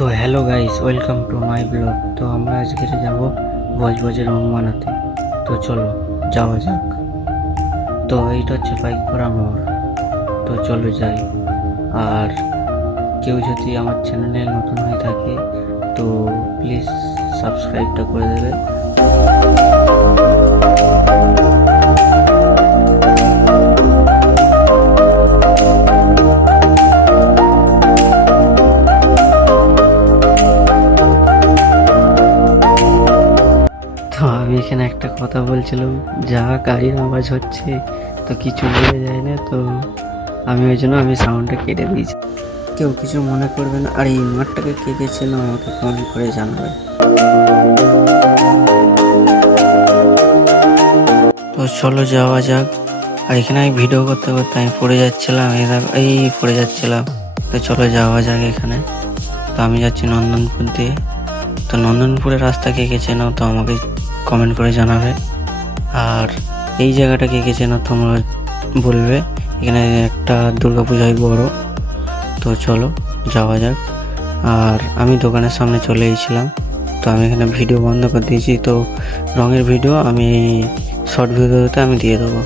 তো hello guys, welcome to my blog. তো আমরা আজকে যাব বজবজে রং বানাতে। তো চলো যাওয়া যাক। তো এইটা হচ্ছে পাইকপাড়া মোড়। তো চলো যাই। আর কেউ যদি আমার চ্যানেলে নতুন হয়ে থাকে তো প্লিজ সাবস্ক্রাইবটা করে দেবে। তো আমি এখানে একটা কথা বলছিলাম, যা গাড়ির আওয়াজ হচ্ছে তো কিছু বোঝা যায় না, তো আমি ওই জন্য সাউন্ডটা কেটে দিয়েছি। কেউ কিছু মনে করবে না। আর এই মাঠটাকে কে কে চেনো আমাকে কমেন্ট করে জানাবে। তো চলো যাওয়া যাক। আর এখানে আমি ভিডিও করতে করতে আমি পড়ে যাচ্ছিলাম, এই পড়ে যাচ্ছিলাম। তো চলো যাওয়া যাক এখানে। তো আমি যাচ্ছি নন্দনপুর দিয়ে। তো নন্দনপুরের রাস্তা কে কে চেনো তো আমাকে কমেন্ট করে জানাবে। আর এই জায়গাটা কে কে চেনো তোমরা বলবে। এখানে একটা দুর্গাপূজা হয় বড়। তো চলো যাওয়া যাক। আর আমি দোকানের সামনে চলে এসেছিলাম। তো আমি এখানে ভিডিও বন্ধ করে দিয়েছি। তো রঙের ভিডিও আমি শর্ট ভিডিওতে আমি দিয়ে দেবো।